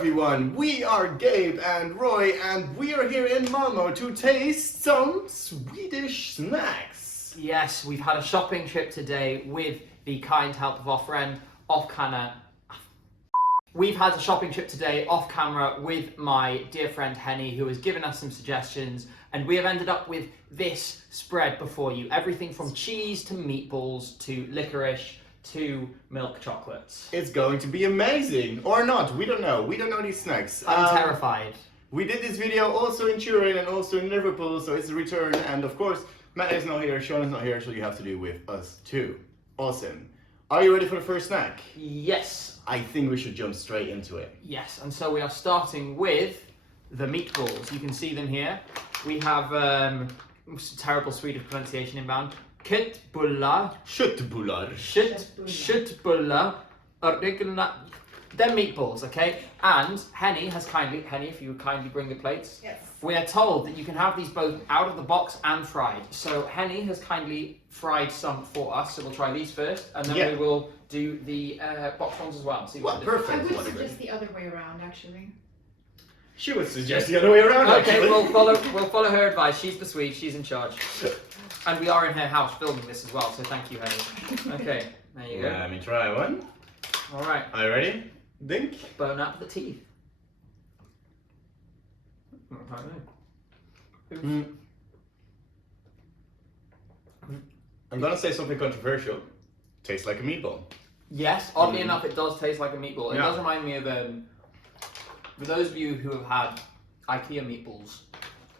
everyone, we are Gabe and Roy and we are here in Malmo to taste some Swedish snacks. Yes, we've had a shopping trip today with the kind help of our friend off camera. We've had a shopping trip today off camera with my dear friend Henny, who has given us some suggestions, and we have ended up with this spread before you. Everything from cheese to meatballs to licorice to milk chocolates. It's going to be amazing, or not, we don't know. We don't know these snacks. I'm terrified. We did this video also in Turin and also in Liverpool, so it's a return, and of course, Matt is not here, Sean is not here, so you have to do with us too. Awesome. Are you ready for the first snack? Yes. I think we should jump straight into it. Yes, and so we are starting with the meatballs. You can see them here. We have terrible Swedish pronunciation inbound. Köttbullar. Köttbullar. Köttbullar. They're meatballs, okay? And Henny, if you would kindly bring the plates. Yes. We are told that you can have these both out of the box and fried. So Henny has kindly fried some for us. So we'll try these first, and then we will do the box ones as well. See what perfect. I would suggest the other way around, actually. She would suggest the other way around. Okay, actually. we'll follow her advice. She's the Swede. She's in charge. And we are in her house filming this as well, so thank you, Henny. Okay, there you go. Let me try one. All right. Are you ready? Dink. Bone up the teeth. I'm gonna say something controversial. Tastes like a meatball. Yes, oddly enough, it does taste like a meatball. It Yeah. does remind me of, for those of you who have had IKEA meatballs,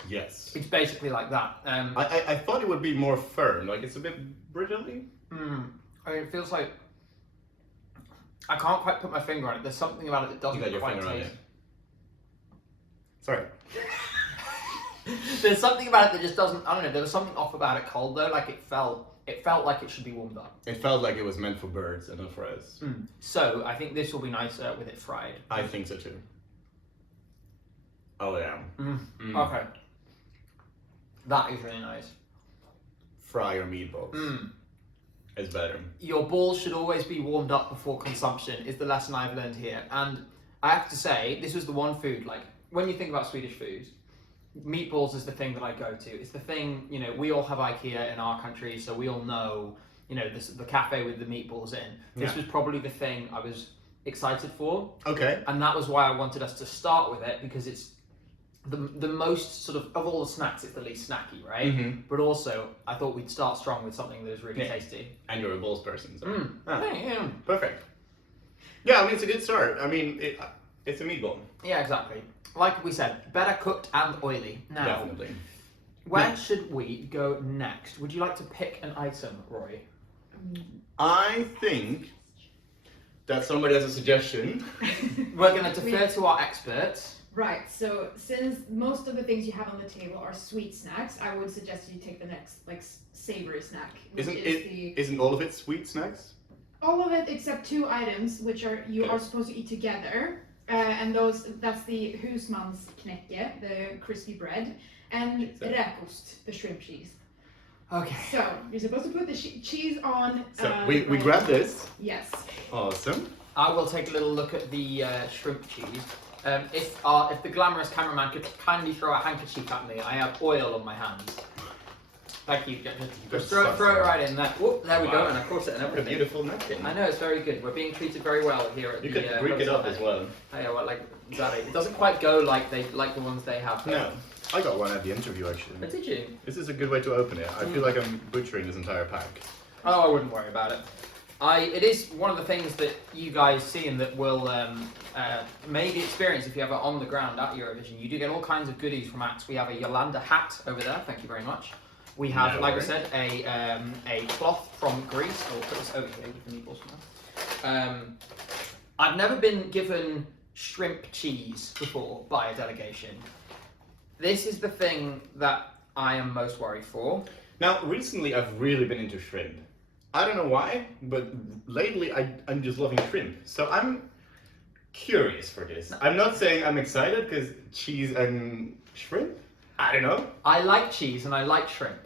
Yes. it's basically like that. I thought it would be more firm, like it's a bit brittly. I mean, it feels like, I can't quite put my finger on it. There's something about it that doesn't You got your quite finger on taste. it. Sorry. There's something about it that just doesn't, I don't know, there was something off about it cold though, like it felt like it should be warmed up. It felt like it was meant for birds and not for us. So, I think this will be nicer with it fried. I think so too. Oh yeah. Okay. That is really nice. Fry your meatballs. It's better. Your balls should always be warmed up before consumption is the lesson I've learned here. And I have to say, this was the one food, like, when you think about Swedish foods, meatballs is the thing that I go to. It's the thing, you know, we all have IKEA in our country, so we all know, you know, the cafe with the meatballs in. This was probably the thing I was excited for. Okay. And that was why I wanted us to start with it, because it's the most sort of all the snacks, it's the least snacky, right? But also, I thought we'd start strong with something that was really tasty. And you're a balls person, so. Yeah. Perfect. Yeah, I mean, it's a good start. I mean, it's a meatball. Yeah, exactly. Like we said, better cooked and oily. Now, Definitely. where should we go next? Would you like to pick an item, Roy? I think that somebody has a suggestion. We're going to defer to our experts. Right, so since most of the things you have on the table are sweet snacks, I would suggest you take the next, like, savory snack. Which Isn't all of it sweet snacks? All of it except two items, which are supposed to eat together. And that's the husmansknäcke, the crispy bread, and räkost, the shrimp cheese. Okay. So, you're supposed to put the cheese on... So we grab this. Yes. Awesome. I will take a little look at the shrimp cheese. If the glamorous cameraman could kindly throw a handkerchief at me, I have oil on my hands. Thank you. Just throw it right in there. Whoop, there we go, and of course it and What a everything. beautiful napkin. I know, it's very good. We're being treated very well here at You the... could break it up as well. Oh, yeah, well, like, exactly. It doesn't quite go like the ones they have. No. I got one at the interview, actually. But did you? This is a good way to open it. I feel like I'm butchering this entire pack. Oh, I wouldn't worry about it. It is one of the things that you guys see and that will maybe experience if you have it on the ground at Eurovision. You do get all kinds of goodies from acts. We have a Yolanda hat over there. Thank you very much. We have, like I said, a cloth from Greece. I will put this over here with the meatballs now. I've never been given shrimp cheese before by a delegation. This is the thing that I am most worried for. Now, recently I've really been into shrimp. I don't know why, but lately I'm just loving shrimp. So I'm curious for this. I'm not saying I'm excited because cheese and shrimp? I don't know. I like cheese and I like shrimp.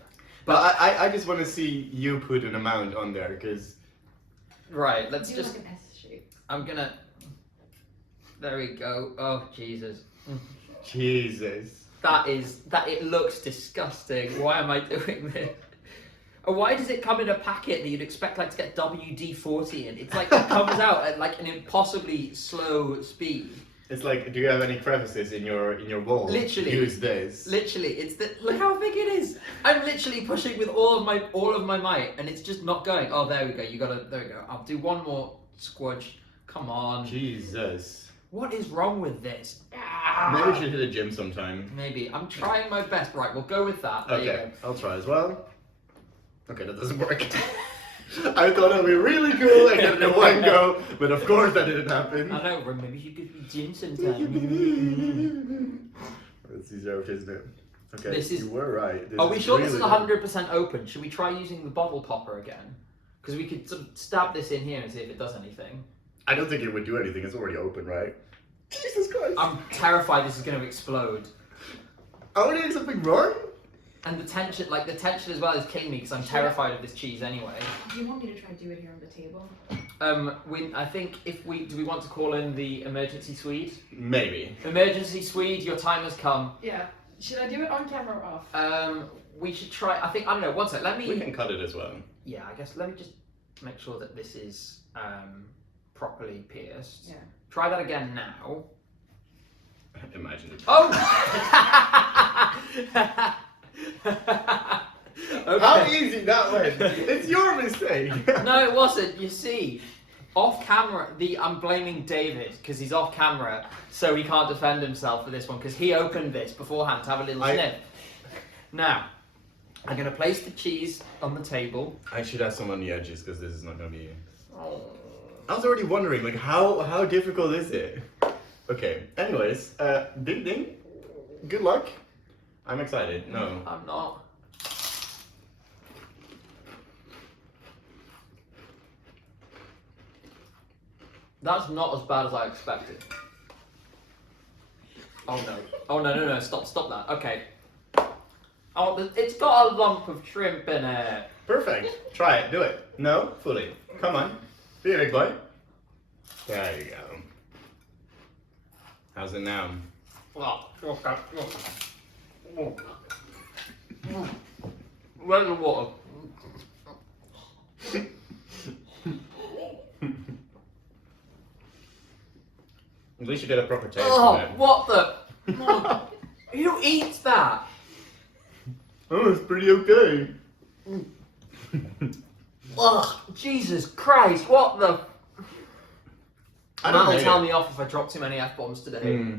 But I just want to see you put an amount on there because... Right, let's Do just... like an S shape. I'm gonna... There we go. Oh, Jesus. Jesus. That it looks disgusting. Why am I doing this? And why does it come in a packet that you'd expect like to get WD-40 in? It's like it comes out at like an impossibly slow speed. It's like, do you have any crevices in your bowl? Literally. Use this. Literally, it's the look how big it is. I'm literally pushing with all of my might, and it's just not going. Oh, there we go. There we go. I'll do one more squudge. Come on. Jesus. What is wrong with this? Maybe we should hit a gym sometime. Maybe. I'm trying my best. Right, we'll go with that. There you Okay, go. I'll try as well. Okay, that doesn't work. I thought it would be really cool and get it in one go, but of course that didn't happen. I know, but maybe you could be gym sometime. It's easier, isn't it? Okay, This is- you were right. Are we sure this is really 100% open? Should we try using the bottle popper again? Because we could sort of stab this in here and see if it does anything. I don't think it would do anything. It's already open, right? Jesus Christ! I'm terrified this is going to explode. Are we doing something wrong? And the tension as well is killing me because I'm terrified of this cheese anyway. Do you want me to try to do it here on the table? I think do we want to call in the emergency Swede? Maybe. Emergency Swede, your time has come. Yeah. Should I do it on camera or off? We should try. I don't know. One sec. We can cut it as well. Yeah, I guess. Let me just make sure that this is properly pierced. Yeah. Try that again now. Imagine it. Oh! Okay. How easy that went! It's your mistake! No, it wasn't. You see, off camera, I'm blaming David because he's off camera, so he can't defend himself for this one because he opened this beforehand to have a little sniff. Now, I'm going to place the cheese on the table. I should have some on the edges because this is not going to be... Oh. I was already wondering, like, how difficult is it? Okay, anyways, ding ding. Good luck. I'm excited. No. I'm not. That's not as bad as I expected. Oh no. Oh no, stop that. Okay. Oh, it's got a lump of shrimp in it. Perfect. Try it. Do it. No, fully. Come on. Be a big boy. There you go. How's it now? Oh, okay. Where's the water? At least you get a proper taste Oh, of it. what the? Oh, who eats that? Oh, it's pretty okay. Ugh, Jesus Christ, what the? I don't That'll hate tell it. me off if I drop too many F-bombs today.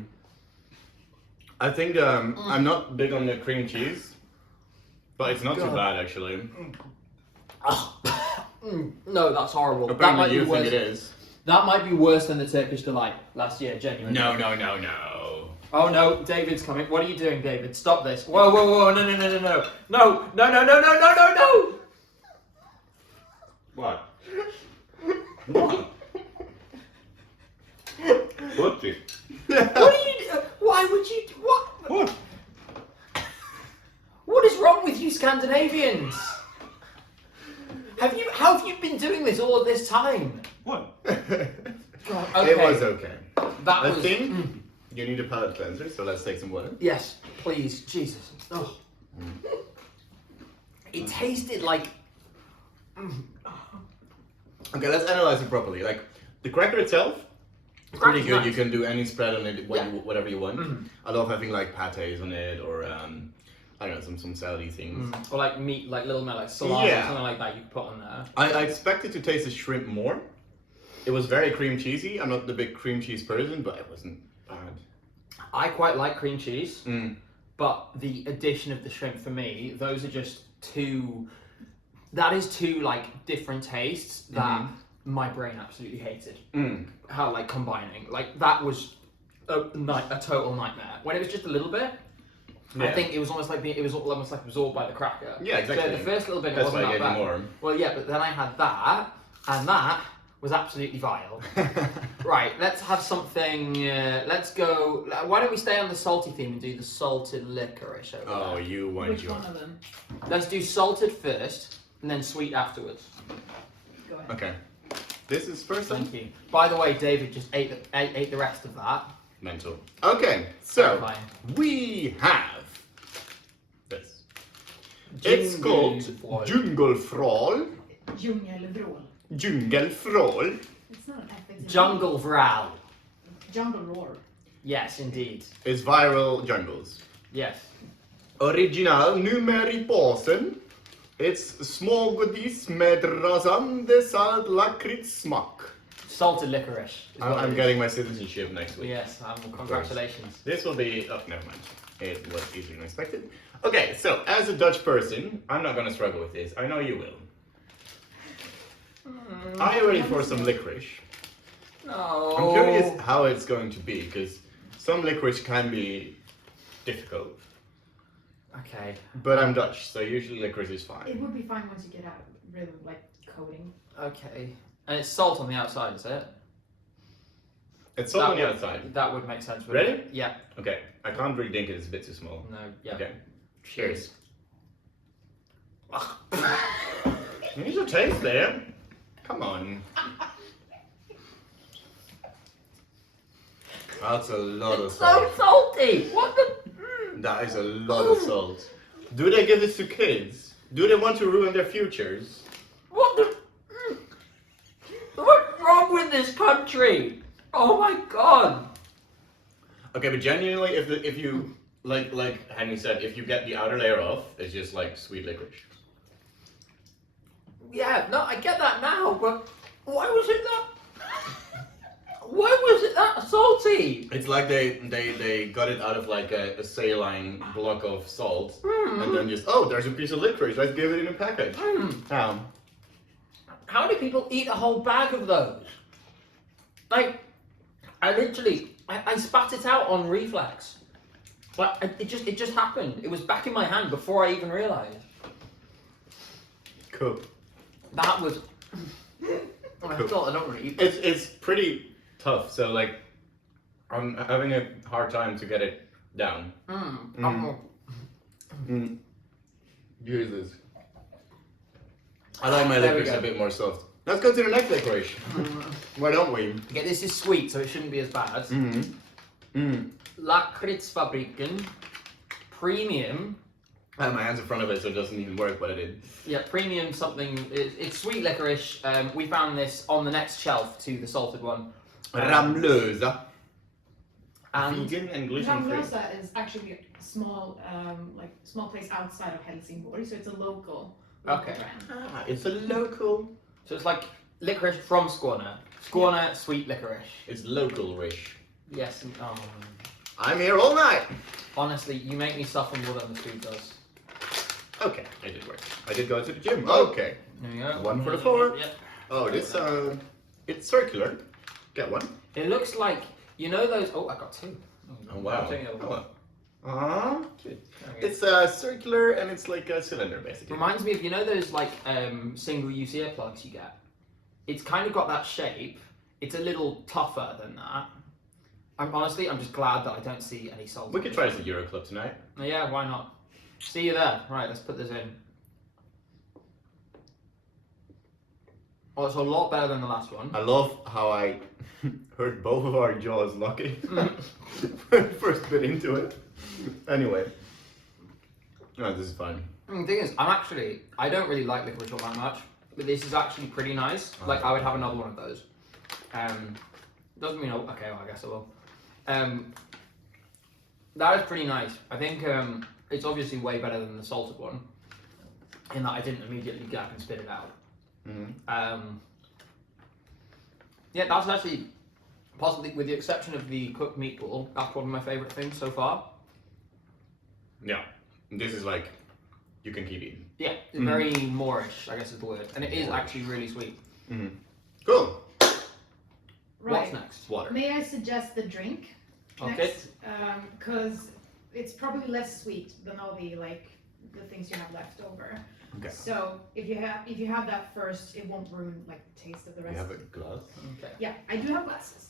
I think I'm not big on the cream cheese, but it's not too God. bad actually. No, that's horrible. That Apparently might be you think worse. it is. That might be worse than the Turkish Delight last year, genuinely. No. Oh no, David's coming. What are you doing, David? Stop this. Whoa, no. No. What? What? What? What are you why would you what? What? What is wrong with you Scandinavians? How have you been doing this all this time? What? God, It was okay. That I was think you need a palate cleanser, so let's take some water. Yes, please, Jesus. Oh. It tasted like Okay, let's analyze it properly. Like the cracker itself, pretty Cracker's good. nice. You can do any spread on it, whatever you want. Mhm. I love having like pates on it, or I don't know, some salady things. or like meat, like little like salami Yeah. or something like that you could put on there. I expected to taste the shrimp more. It was very cream cheesy. I'm not the big cream cheese person, but it wasn't bad. I quite like cream cheese, Mm. but the addition of the shrimp for me, those are just two. That is two like different tastes that my brain absolutely hated. Mm. How like combining, like that was a total nightmare. When it was just a little bit, I Yeah. think it was almost like absorbed by the cracker. Yeah, exactly. So the first little bit it That's why wasn't I that gave you bad. more. Well, yeah, but then I had that, and that was absolutely vile. Right, let's have something. Let's go. Why don't we stay on the salty theme and do the salted licorice over Oh, there? you want Which your. one of them? Let's do salted first, and then sweet afterwards. Go ahead. Okay. This is first time. Thank you. By the way, David just ate the rest of that. Mental. Okay, so Terrifying. we have this. It's called Djungelvrål. Djungelvrål. Djungelvrål. It's not an F, it's a Jungle Vral. Jungle roar. Yes, indeed. It's viral jungles. Yes. Original nummer i påsen. It's small goodies med rasande salt lakritssmak. Salted licorice. is what it I'm is. getting my citizenship next week. Yes, congratulations. This will be. Oh, never mind. It was easier than expected. Okay, so as a Dutch person, I'm not gonna struggle with this. I know you will. Are you ready for some licorice? No. I'm curious how it's going to be because some licorice can be difficult. Okay. But I'm Dutch, so usually licorice is It fine. would be fine once you get out really like coating. Okay. And it's salt on the outside, is it? It's all on the outside. That would make sense. wouldn't Ready? it? Yeah. Okay, I can't really drink it. It's a bit too small. No. Yeah. Okay. Cheers. You need to taste there. Come on. That's a lot of It's salt. so salty. What the? That is a lot of salt. Do they give this to kids? Do they want to ruin their futures? What the? What's wrong with this country? Oh my god. Okay, but genuinely, if you like Henry said, if you get the outer layer off, it's just like sweet licorice. Yeah, no, I get that now, but why was it that? Why was it that salty? It's like they got it out of like a saline block of salt, and then just there's a piece of licorice. Let's give it in a package. How do people eat a whole bag of those? Like, I spat it out on reflex. But it just happened. It was back in my hand before I even realised. Cool. That was. I thought I don't really eat. It's pretty tough. So like, I'm having a hard time to get it down. Jesus. I like my There we licorice go. a bit more soft. Let's go to the next licorice. Why don't we? Okay, this is sweet, so it shouldn't be as bad. Licoricefabriken Premium. I have my hands in front of it, so it doesn't even work. But I did. Yeah, premium something. It's sweet licorice. We found this on the next shelf to the salted one. Ramlösa. And Vegan and gluten-free. Ramlösa is actually a small, small place outside of Helsingborg, so it's a local Okay. brand. It's a local. so it's like licorice from Skåne. Skåne sweet licorice. It's local-ish. Yes. Oh, I'm here all night. honestly, you make me suffer more than the food does. Okay, it did work. I did go to the gym. Okay. There you go. One for the four. Yep. Oh, this it's circular. Get one. It looks like those. Oh, I got two. Oh wow. I'll take the other one. Aww. There we go. It's circular and it's like a cylinder basically. Reminds me of those like single-use earplugs you get. It's kind of got that shape. It's a little tougher than that. I'm just glad that I don't see any salt. We could try this at Euro Club tonight. Yeah, why not? See you there. Right, let's put this in. Oh, it's a lot better than the last one. I love how I heard both of our jaws locking when we first bit into it. Anyway. No, this is fine. The thing is, I don't really like licorice all that much, but this is actually pretty nice. Like, I would have another one of those. Doesn't mean, okay, well, I guess I will. That is pretty nice. I think it's obviously way better than the salted one, in that I didn't immediately get up and spit it out. Yeah, that's actually, possibly, with the exception of the cooked meatball, that's probably my favourite thing so far. Yeah. This is like, you can keep eating. Yeah, it's very Moorish, I guess is the word. And it is actually really sweet. Cool. Right. What's next? Water. May I suggest the drink Okay. next? Because it's probably less sweet than all the the things you have left over. Okay. So if you have that first, it won't ruin the taste of the You rest. have a glass? Okay. Yeah, I do have glasses.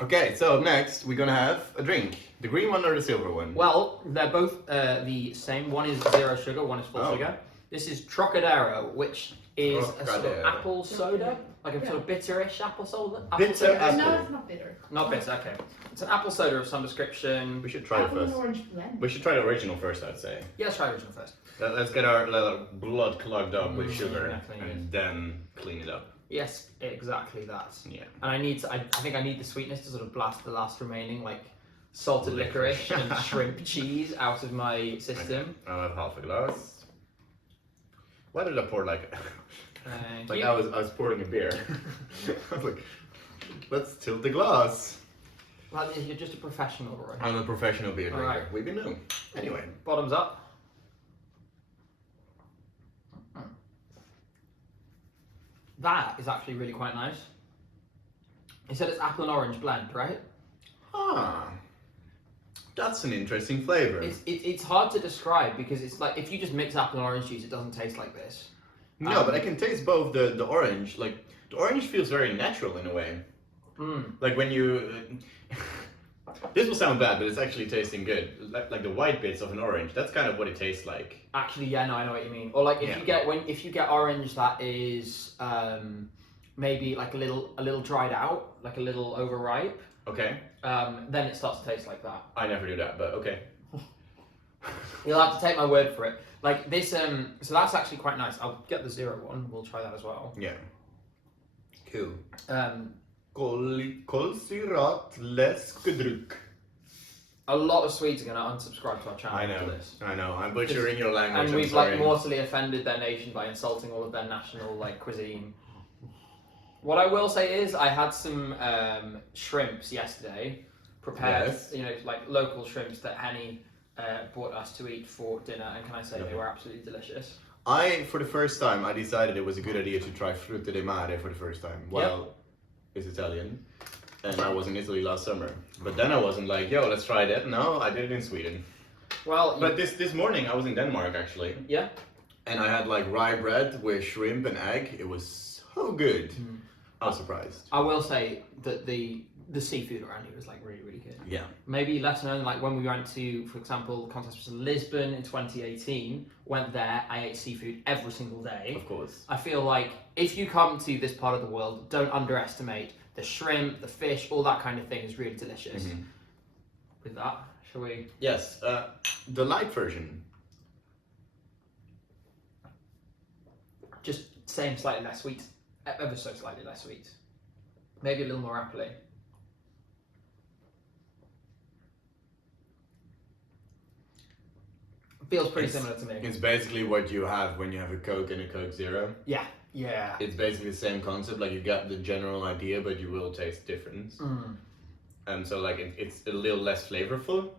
Okay, so next we're gonna have a drink. The green one or the silver one? Well, they're both the same. One is 0 sugar, one is full Oh. sugar. This is Trocadero, which is a sort of Trocadero. apple soda, like a sort of bitterish apple soda. Apple Bitter soda. apple. No, it's not bitter. Not bitter, okay. It's an apple soda of some description. We should try it Apple and first. orange blend. We should try the original first, I'd say. Yeah, let's try original first. Let's get our little blood clogged up with sugar exactly. and then clean it up. Yes, exactly that. Yeah. And I think I need the sweetness to sort of blast the last remaining like salted licorice and shrimp cheese out of my system. I'll have half a glass. Why did I pour like Thank you. I was pouring a beer? I was like, let's tilt the glass. Well, you're just a professional, Roy. I'm a professional beer drinker. Alright. We know. Anyway. Bottoms up. That is actually really quite nice. He said it's apple and orange blend, right? Ah. That's an interesting flavour. It's hard to describe because it's like if you just mix apple and orange juice, it doesn't taste like this. No, but I can taste both the orange. Like the orange feels very natural in a way. Like when you this will sound bad, but it's actually tasting good. Like the white bits of an orange. That's kind of what it tastes like. Actually, yeah, no, I know what you mean. Or like if you get orange that is maybe like a little dried out, like a little overripe. Okay. Then it starts to taste like that. I never do that, but okay. You'll have to take my word for it. Like this, so that's actually quite nice. I'll get the 0 one. We'll try that as well. Yeah. Cool. A lot of Swedes are going to unsubscribe to our channel I after know. this. I know. I'm butchering your language. And I'm we've sorry. like mortally offended their nation by insulting all of their national like cuisine. What I will say is I had some shrimps yesterday, prepared, Yes. you know, like local shrimps that Henny brought us to eat for dinner, and can I say they were absolutely delicious. For the first time, I decided it was a good idea to try frutte di mare for the first time. Well, it's Italian, and I was in Italy last summer. But then I wasn't like, yo, let's try that. No, I did it in Sweden. Well, But this morning I was in Denmark actually, yeah, and I had like rye bread with shrimp and egg. It was so good. I was surprised. I will say that the seafood around here is like really, really good. Yeah. Maybe less known, like when we went to, for example, contest was in Lisbon in 2018, went there, I ate seafood every single day. Of course. I feel like if you come to this part of the world, don't underestimate the shrimp, the fish, all that kind of thing is really delicious. With that, shall we? Yes. The light version. Just same, slightly less sweet, ever so slightly less sweet. Maybe a little more appley. Feels pretty similar to me. It's basically what you have when you have a Coke and a Coke Zero. Yeah, yeah. It's basically the same concept. Like you got the general idea, but you will taste difference. And so like it's a little less flavorful.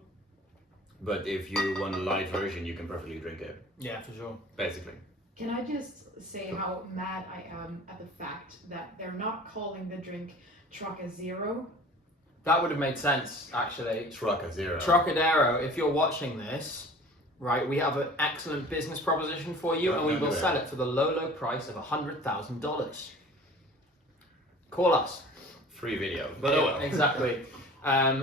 But if you want a light version, you can perfectly drink it. Yeah, for sure. Basically. Can I just say how mad I am at the fact that they're not calling the drink Troca Zero? That would have made sense, actually. Troca Zero. Trocadero, if you're watching this, right, we have an excellent business proposition for you, and we will sell it for the low, low price of $100,000. Call us. Free video. But oh well. Exactly.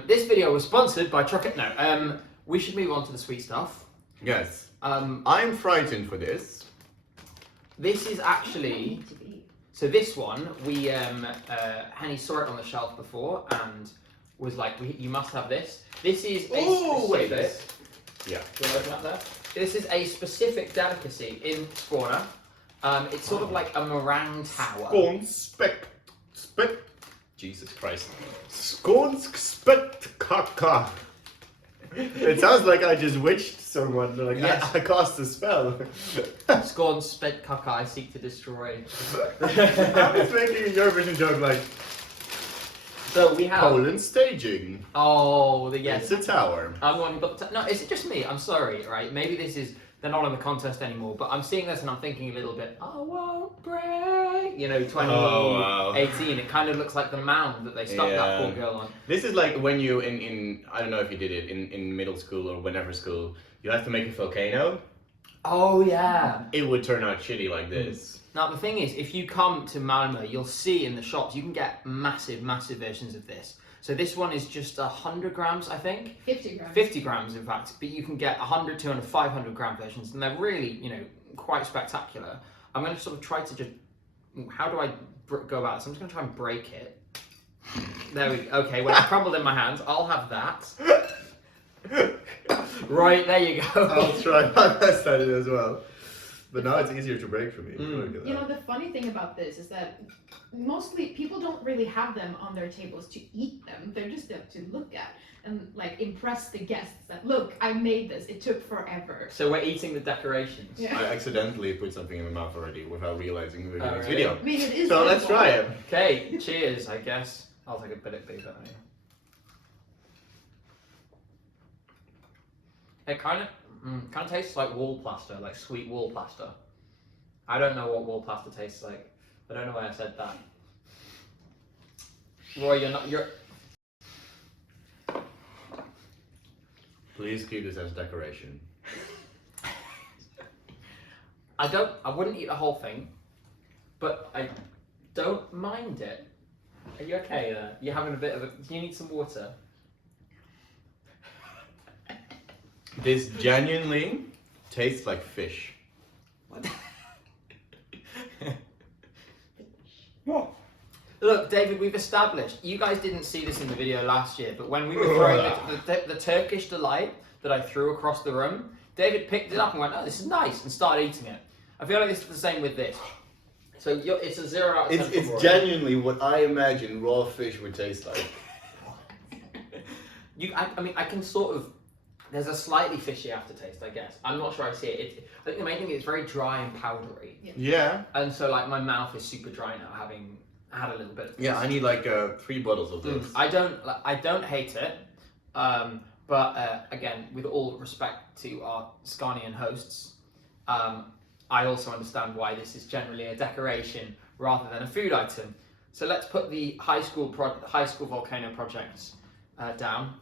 This video was sponsored by Trocadero. No, we should move on to the sweet stuff. Yes. I'm frightened for this. This is actually, so this one, we, Henny saw it on the shelf before and was like, you must have this. This is a specific, Yeah. do you want to open up there? This is a specific delicacy in Skåne. It's sort of like a meringue tower. Jesus Christ. Skånsk spektakel. It sounds like I just witched someone. Like Yes. I cast a spell. Skåne spektakel I seek to destroy. I was making a Eurovision joke like So we have. Poland staging. Oh, yes. It's a tower. I'm the one who got the no, is it just me? I'm sorry, right? Maybe this is, they're not in the contest anymore, but I'm seeing this and I'm thinking a little bit, I won't break. You know, 2018, It kind of looks like the mound that they stuck that poor girl on. This is like when you, in I don't know if you did it, in middle school or whenever school, you have to make a volcano. Oh, yeah. It would turn out shitty like this. Now, the thing is, if you come to Malmö, you'll see in the shops, you can get massive, massive versions of this. So this one is just 100 grams, I think. 50 grams. 50 grams, in fact. But you can get 100, 200, 500 gram versions, and they're really, you know, quite spectacular. I'm going to sort of try to just. How do I go about this? I'm just going to try and break it. There we go. Okay, well, it's crumbled in my hands. I'll have that. Right, there you go. I'll try my best at it as well. But now it's easier to break for me. Look at You that. know, the funny thing about this is that mostly people don't really have them on their tables to eat them. They're just there to look at and like impress the guests that, look, I made this. It took forever. So we're eating the decorations. Yeah. I accidentally put something in my mouth already without realizing we were doing this really? video. I mean, it is. So let's edible. try it. Okay, cheers, I guess. I'll take a bit of bigger. It kind of tastes like wall plaster, like sweet wall plaster. I don't know what wall plaster tastes like. I don't know why I said that. Roy, you're. Please keep this as decoration. I wouldn't eat the whole thing, but I don't mind it. Are you okay there? You're having a bit of a. Do you need some water? This genuinely tastes like fish. What? Look, David, we've established, you guys didn't see this in the video last year, but when we were throwing the Turkish delight that I threw across the room, David picked it up and went, oh, this is nice, and started eating it. I feel like this is the same with this. So it's a 0 out of 10 for Roy. It's genuinely what I imagine raw fish would taste like. I mean, I can sort of, there's a slightly fishy aftertaste, I guess. I'm not sure I see it. I think the main thing is it's very dry and powdery. Yeah. And so, like, my mouth is super dry now, having had a little bit of this. Yeah, I need like 3 bottles of this. I don't hate it, but again, with all respect to our Scanian hosts, I also understand why this is generally a decoration rather than a food item. So let's put the high school volcano projects down.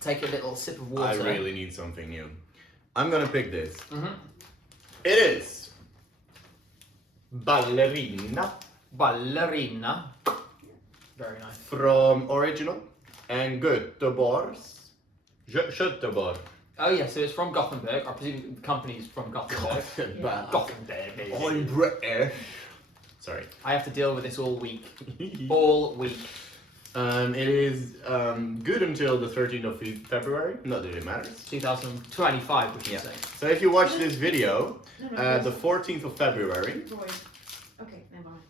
Take a little sip of water. I really need something new. I'm gonna pick this. Mm-hmm. It is Ballerina Ballerina. Very nice. from Original and Göteborgs. Göteborg. Oh yeah, so it's from Gothenburg. I presume the company's from Gothenburg. Yeah. Gothenburg. Baby. I'm British. Sorry. I have to deal with this all week. All week. It is good until the 13th of February. Not that it matters. 2025, we should Yeah. say. So if you watch this video, No, the 14th of February, Roy. Okay, never mind.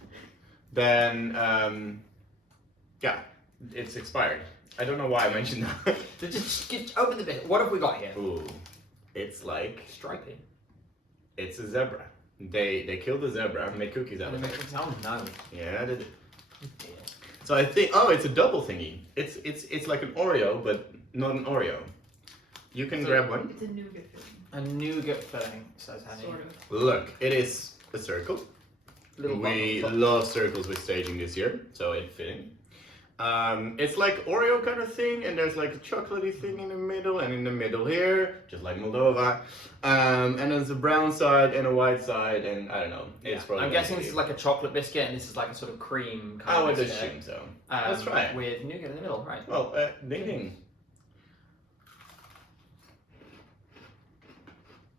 then yeah, it's expired. I don't know why I mentioned that. So just open the bit. What have we got here? Ooh, it's like Stripey. it's a zebra. They killed the zebra and made cookies out of it. Oh no. Yeah, they did. Oh, dear. So I think it's a double thingy. It's like an Oreo, but not an Oreo. You can grab one. It's a nougat filling. A nougat filling, says Henny. Sort of. Look, it is a circle. Little We bubble. love circles with staging this year, so it's fitting. It's like Oreo kind of thing, and there's like a chocolatey thing in the middle, and in the middle here, just like Moldova. And there's a brown side and a white side, and I don't know. It's probably I'm guessing this is like a chocolate biscuit, and this is like a sort of cream kind I of would biscuit. assume so. Let's try it. With nougat in the middle, right? Well, ding ding.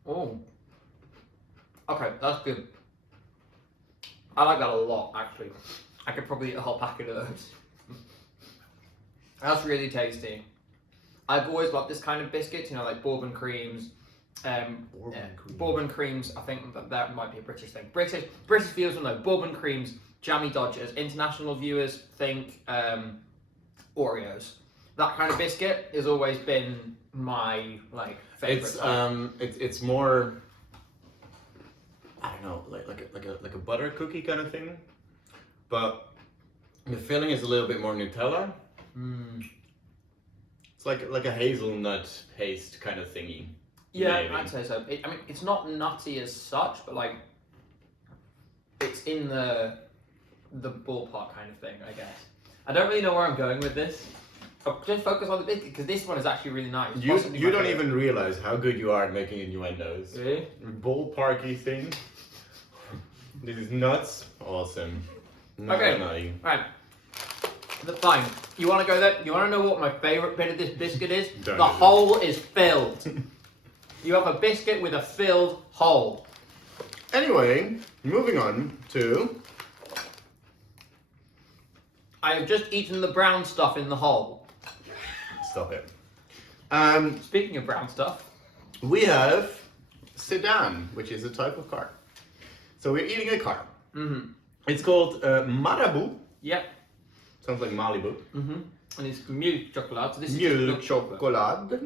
Oh. Okay, that's good. I like that a lot, actually. I could probably eat a whole packet of those. That's really tasty. I've always loved this kind of biscuit, you know, like Bourbon creams. Bourbon creams, I think that might be a British thing. British viewers will know. Bourbon creams, jammy Dodgers. International viewers think Oreos. That kind of biscuit has always been my favorite. It's more, I don't know, like a butter cookie kind of thing, but the filling is a little bit more Nutella. It's like a hazelnut paste kind of thingy. Yeah, maybe. I'd say so. I mean, it's not nutty as such, but like, it's in the ballpark kind of thing, I guess. I don't really know where I'm going with this. I'll just focus on the biscuit because this one is actually really nice. You don't even realize how good you are at making innuendos. Really? Ballparky thing. This is nuts. Awesome. Okay. Nutty. Right. Fine. You want to go there? You want to know what my favourite bit of this biscuit is? Don't The do this. hole is filled. You have a biscuit with a filled hole. Anyway, moving on to... I have just eaten the brown stuff in the hole. Stop it. Speaking of brown stuff, We have sedan, which is a type of car. So we're eating a car. mm-hmm. It's called Marabou. Yep. Sounds like Malibu. Mm-hmm. And it's milk chocolate. So this is Milk just milk chocolate.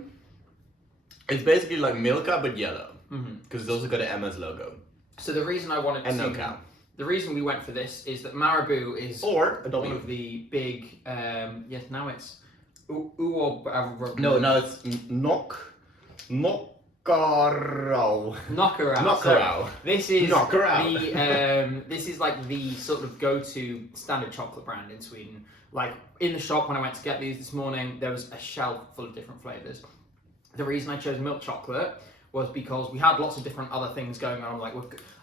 It's basically like Milka but yellow. Mm-hmm. Because it's also got an MS logo. So the reason I wanted And to no cow. The reason we went for this is that Marabou is Or a one W. of the big. Yes, now it's. No, it's Knockarau. Knockarau. Knockarau. So this is Knockarau. the this is like the sort of go-to standard chocolate brand in Sweden. Like in the shop when I went to get these this morning, there was a shelf full of different flavors. The reason I chose milk chocolate was because we had lots of different other things going on. Like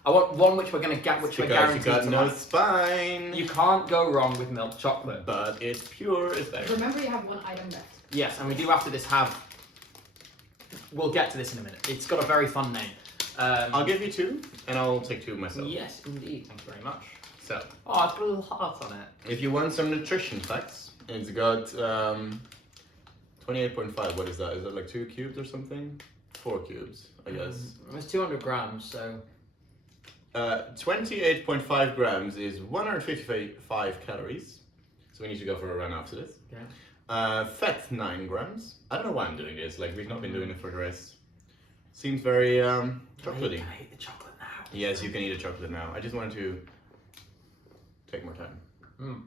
I want one which we're gonna get, which we're Because guaranteed you got to no like. spine. You can't go wrong with milk chocolate. But it's pure as that. Remember, you have one item left. Yes, and we do after this have. We'll get to this in a minute. It's got a very fun name. I'll give you two, and I'll take two myself. Yes, indeed. Thank you very much. So, Oh, it's got a little heart on it. if you want some nutrition facts, it's got 28.5. What is that? Is that like 2 cubes or something? 4 cubes, I guess. It's 200 grams, so 28.5 grams is 155 calories. So we need to go for a run after this. yeah. Fat 9 grams. I don't know why I'm doing this. Like we've not been doing it for the rest. Seems very chocolatey. I hate the chocolate now. Yes, you can eat a chocolate now. I just wanted to take more time. Mm.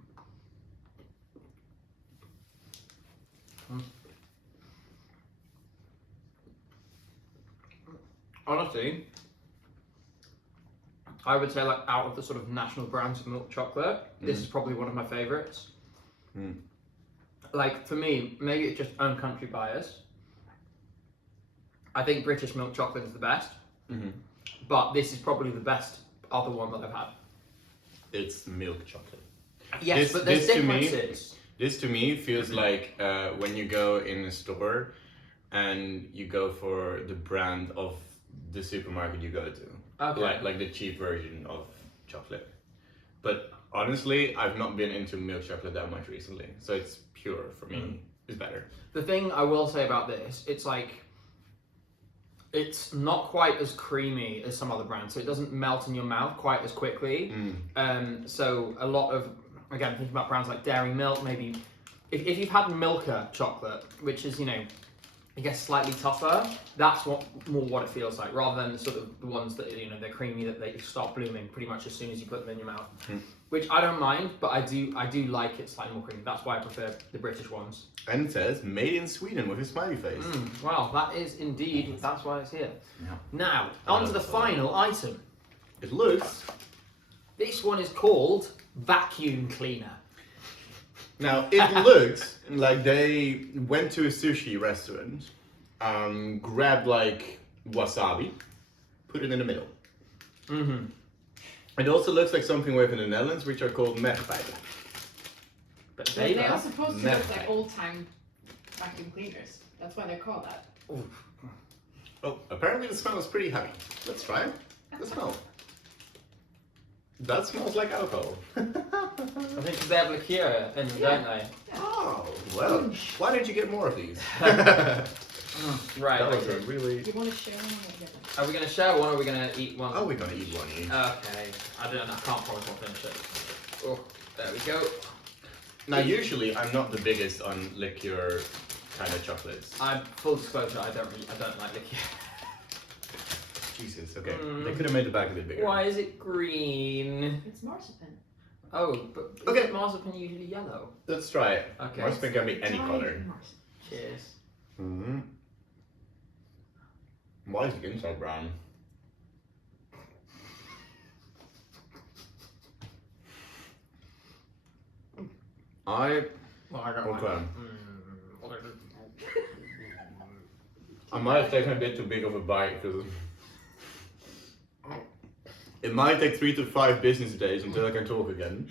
Mm. Honestly, I would say like out of the sort of national brands of milk chocolate, this is probably one of my favorites. Mm. Like for me, maybe it's just own country bias. I think British milk chocolate is the best, Mm-hmm. but this is probably the best other one that I've had. It's milk chocolate. Yes, This- but there's this to me- differences. This to me feels like when you go in a store and you go for the brand of the supermarket you go to. Okay. Like the cheap version of chocolate. But honestly, I've not been into milk chocolate that much recently. So it's pure for me. It's better. The thing I will say about this, it's like, it's not quite as creamy as some other brands, so it doesn't melt in your mouth quite as quickly. So a lot of, again, thinking about brands like Dairy Milk, maybe, if you've had Milka chocolate, which is, you know, I guess slightly tougher, that's what it feels like, rather than the sort of the ones that, you know, they're creamy, that they start blooming pretty much as soon as you put them in your mouth. Which I don't mind, but I do like it slightly more creamy. That's why I prefer the British ones. And it says made in Sweden with a smiley face. Well, that is indeed, that's why it's here. Yeah. Now, on to the final item. It looks. This one is called Vacuum Cleaner. Now it looks like they went to a sushi restaurant, grabbed like wasabi, put it in the middle. Mm-hmm. It also looks like something we have in the Netherlands, which are called merkpijpen. But They they are supposed to look Never. like old-time vacuum cleaners. That's why they're called that. Oh, apparently the smell is pretty heavy. Let's try it. The smell. That smells like alcohol. I think they have liqueur in them, don't they? Oh, well, why didn't you get more of these? Right. That was Okay. a really... Do you want to share one or the other? Are we going to share one or are we going to eat one? Oh, we're gonna eat one each. Okay. I don't know. I can't promise I'll finish it. Oh, there we go. Now, usually I'm not the biggest on liqueur kind of chocolates. I'm full disclosure. I don't like liqueur. Jesus, okay. They could have made the bag a bit bigger. Why is it green? It's marzipan. Oh, but Okay. isn't marzipan usually yellow? Let's try it. Okay. Marzipan can be any Try color. marzipan. Cheers. Mm-hmm. Why is the inside brown? Well, I don't Okay. like I might have taken a bit too big of a bite because it might take 3 to 5 business days until I can talk again.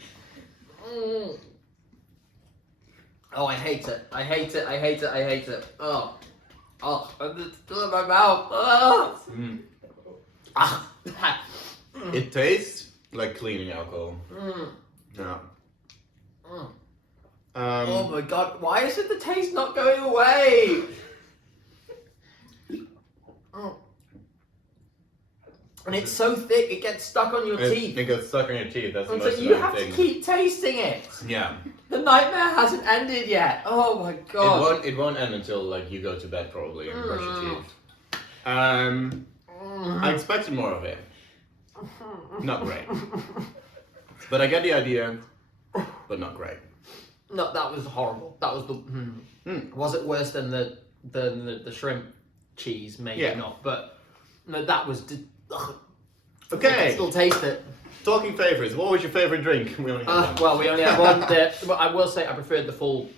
Oh, I hate it. I hate it. I hate it. I hate it. Oh. Oh, it's still in my mouth. Oh. Mm. Ah. It tastes like cleaning alcohol. Mm. Yeah. Mm. Um, Oh my god, why is it the taste not going away? Mm. And it's so thick, it gets stuck on your teeth. It gets stuck on your teeth. That's the And most so you annoying have thing. to keep tasting it. Yeah. The nightmare hasn't ended yet. Oh my god. It won't end until like you go to bed probably and brush your Mm. teeth. I expected more of it. Not great. But I get the idea, but not great. No, that was horrible. That was the. Was it worse than the shrimp cheese? Maybe Yeah. not. But no, that was. I Okay. can still taste it. Talking favorites. What was your favorite drink? We only have one. Well, we only have one. But I will say I preferred the full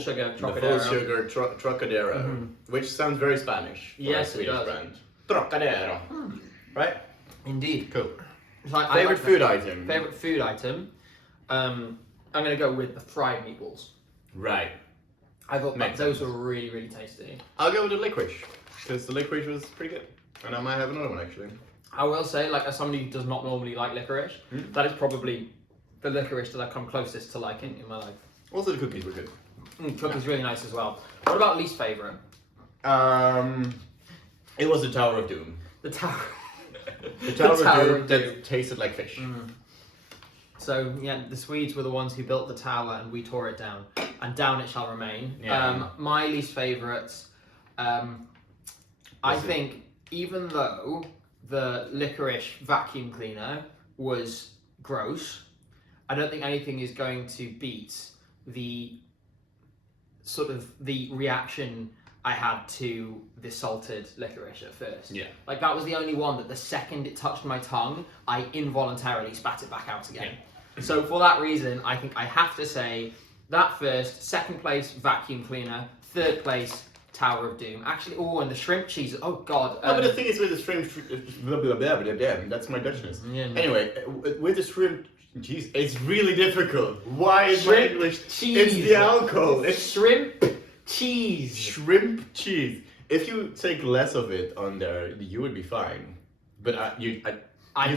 sugar The Trocadero. full sugar Trocadero, which sounds very Spanish. For Yes, a it Swedish does. brand. Trocadero. Right? Indeed. Cool. So I Favorite like food that. item? Favorite food item. I'm gonna go with the fried meatballs. Right. I thought Makes those sense. were really, really tasty. I'll go with the licorice, because the licorice was pretty good. And I might have another one actually. I will say, like, as somebody who does not normally like licorice, that is probably the licorice that I've come closest to liking in my life. Also the cookies were good. Cookie's really nice as well. What about least favourite? It was the Tower of Doom. The tower. The Tower, Tower of of Doom Doom. that tasted like fish. So, yeah, the Swedes were the ones who built the tower and we tore it down. And down it shall remain. Yeah. My least favourites, I think, even though the licorice vacuum cleaner was gross, I don't think anything is going to beat the sort of the reaction I had to the salted licorice at first. Yeah. Like, that was the only one that the second it touched my tongue, I involuntarily spat it back out again. So for that reason, I think I have to say that first, second place vacuum cleaner, third place Tower of Doom. Actually, oh, and the shrimp cheese. Oh god. No, but the thing is with the shrimp, blah, blah, blah, blah, blah, that's my Dutchness. Yeah. Anyway, with the shrimp, jeez, it's really difficult. Why is my Shrimp English? cheese. It's the alcohol. It's shrimp cheese. shrimp cheese. If you take less of it on there, you would be fine. But I'm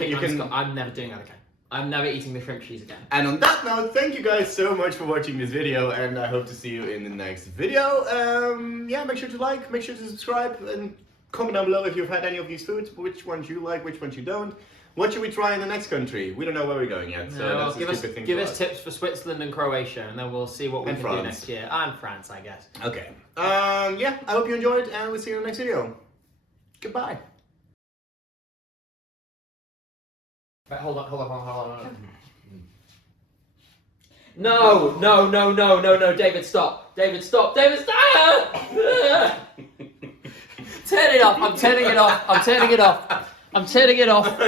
never doing that again. I'm never eating the shrimp cheese again. And on that note, thank you guys so much for watching this video, and I hope to see you in the next video. Yeah, make sure to like, make sure to subscribe, and comment down below if you've had any of these foods, which ones you like, which ones you don't. What should we try in the next country? We don't know where we're going yet, so that's give a us stupid thing give for us tips for Switzerland and Croatia, and then we'll see what we And can do France. next year. And France, I guess. Okay. Yeah, I hope you enjoyed, and we'll see you in the next video. Goodbye. Right, hold on. No, David, stop. David, stop. Turn it off. I'm turning it off.